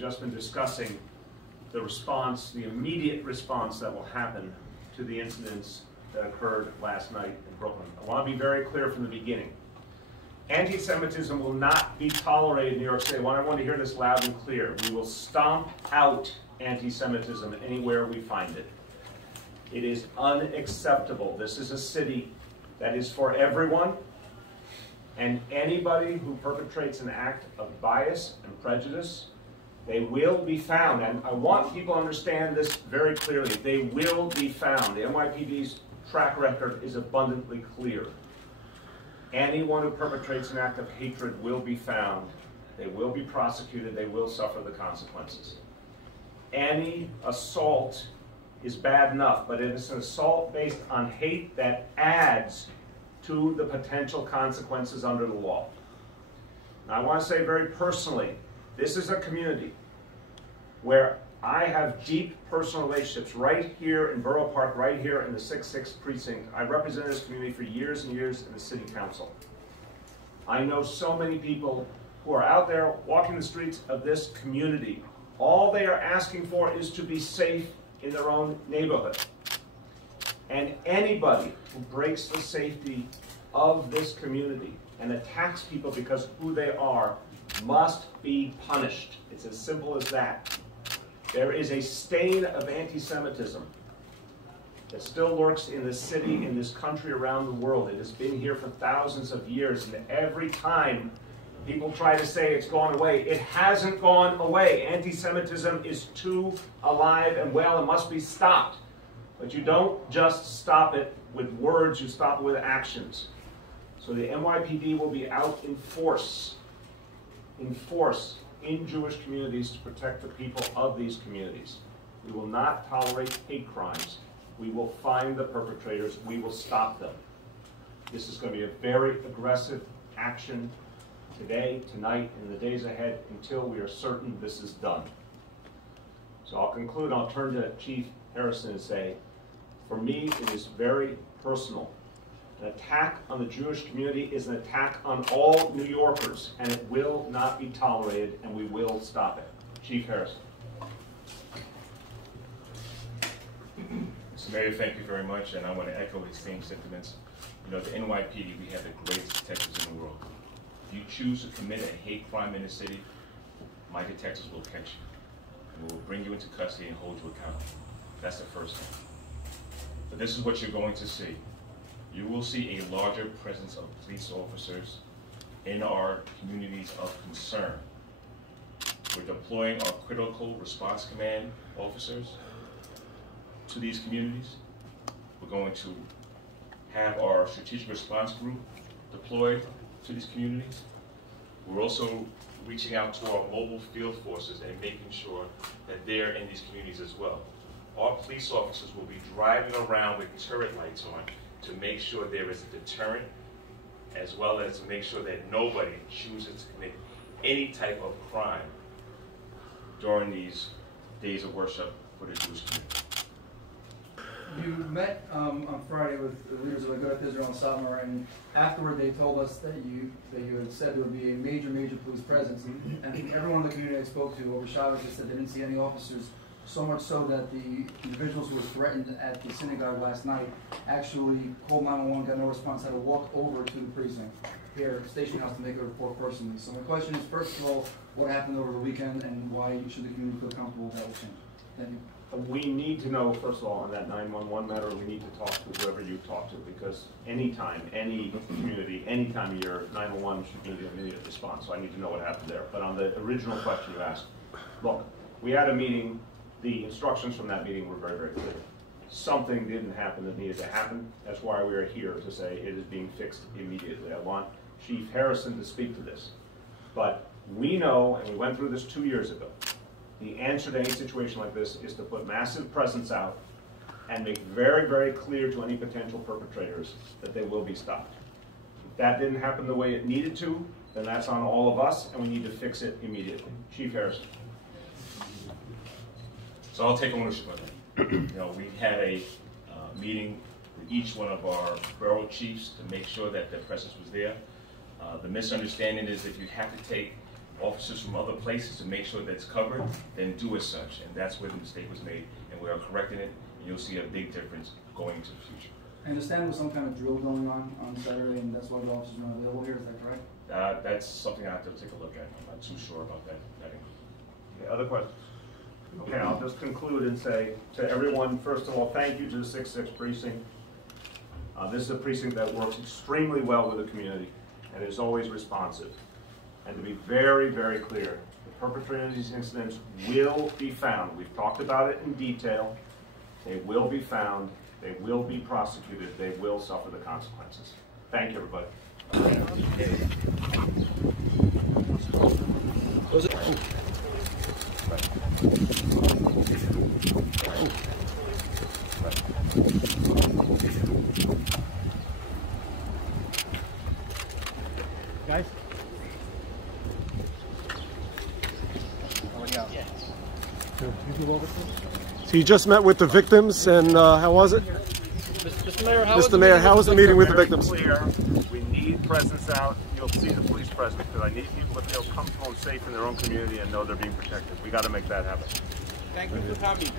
Just been discussing the response, the immediate response that will happen to the incidents that occurred last night in Brooklyn. I want to be very clear from the beginning. Anti-Semitism will not be tolerated in New York City. I want everyone to hear this loud and clear. We will stomp out anti-Semitism anywhere we find it. It is unacceptable. This is a city that is for everyone, and anybody who perpetrates an act of bias and prejudice, they will be found. And I want people to understand this very clearly. They will be found. The NYPD's track record is abundantly clear. Anyone who perpetrates an act of hatred will be found. They will be prosecuted. They will suffer the consequences. Any assault is bad enough, but it is an assault based on hate that adds to the potential consequences under the law. Now, I want to say very personally, this is a community where I have deep personal relationships right here in Borough Park, right here in the 6th precinct. I represented this community for years and years in the city council. I know so many people who are out there walking the streets of this community. All they are asking for is to be safe in their own neighborhood. And anybody who breaks the safety of this community and attacks people because of who they are must be punished. It's as simple as that. There is a stain of anti-Semitism that still lurks in this city, in this country, around the world. It has been here for thousands of years, and every time people try to say it's gone away, it hasn't gone away. Anti-Semitism is too alive and well and must be stopped. But you don't just stop it with words, you stop it with actions. So the NYPD will be out in force in Jewish communities to protect the people of these communities. We will not tolerate hate crimes. We will find the perpetrators. We will stop them. This is going to be a very aggressive action today, tonight, and the days ahead until we are certain this is done. So I'll conclude. I'll turn to Chief Harrison and say, for me, it is very personal. An attack on the Jewish community is an attack on all New Yorkers, and it will not be tolerated, and we will stop it. Chief Harrison. Mr. Mayor, thank you very much, and I want to echo his same sentiments. You know, at the NYPD, we have the greatest detectives in the world. If you choose to commit a hate crime in the city, my detectives will catch you, and we will bring you into custody and hold you accountable. That's the first thing. But this is what you're going to see. You will see a larger presence of police officers in our communities of concern. We're deploying our critical response command officers to these communities. We're going to have our strategic response group deployed to these communities. We're also reaching out to our mobile field forces and making sure that they're in these communities as well. Our police officers will be driving around with turret lights on to make sure there is a deterrent, as well as to make sure that nobody chooses to commit any type of crime during these days of worship for the Jewish community. You met on Friday with the leaders of Agudath Israel and Satmar, and afterward they told us that you had said there would be a major police presence. And everyone in the community I spoke to over Shabbos said they didn't see any officers. So much so that the individuals who were threatened at the synagogue last night actually called 911, got no response, had to walk over to the precinct here, Station House, to make a report personally. So my question is, first of all, what happened over the weekend, and why should the community feel comfortable that will change? Thank you. We need to know, first of all, on that 911 matter, we need to talk to whoever you talk to, because anytime, any community, any time of year, 911 should need an immediate response. So I need to know what happened there. But on the original question you asked, look, we had a meeting. The instructions from that meeting were very clear. Something didn't happen that needed to happen. That's why we are here to say it is being fixed immediately. I want Chief Harrison to speak to this. But we know, and we went through this 2 years ago, the answer to any situation like this is to put massive presence out and make very clear to any potential perpetrators that they will be stopped. If that didn't happen the way it needed to, then that's on all of us, and we need to fix it immediately. Chief Harrison. So I'll take ownership of it. You know, we had a meeting with each one of our borough chiefs to make sure that their presence was there. The misunderstanding is if you have to take officers from other places to make sure that it's covered, then do as such. And that's where the mistake was made, and we are correcting it, and you'll see a big difference going into the future. I understand there was some kind of drill going on Saturday, and that's why the officers are not available here. Is that correct? That's something I have to take a look at. I'm not too sure about that. Okay, other questions? Okay, I'll just conclude and say to everyone, first of all, thank you to the 6-6 precinct. This is a precinct that works extremely well with the community and is always responsive. And to be very, very clear, the perpetrators of these incidents will be found. We've talked about it in detail. They will be found. They will be prosecuted. They will suffer the consequences. Thank you, everybody. Guys? So you just met with the victims, and how was it? Mr. Mayor, how was the meeting with the victims? Clear. We need presence out. You'll see the police presence because I need people to feel comfortable and safe in their own community and know they're being protected. We got to make that happen. Thank you for coming.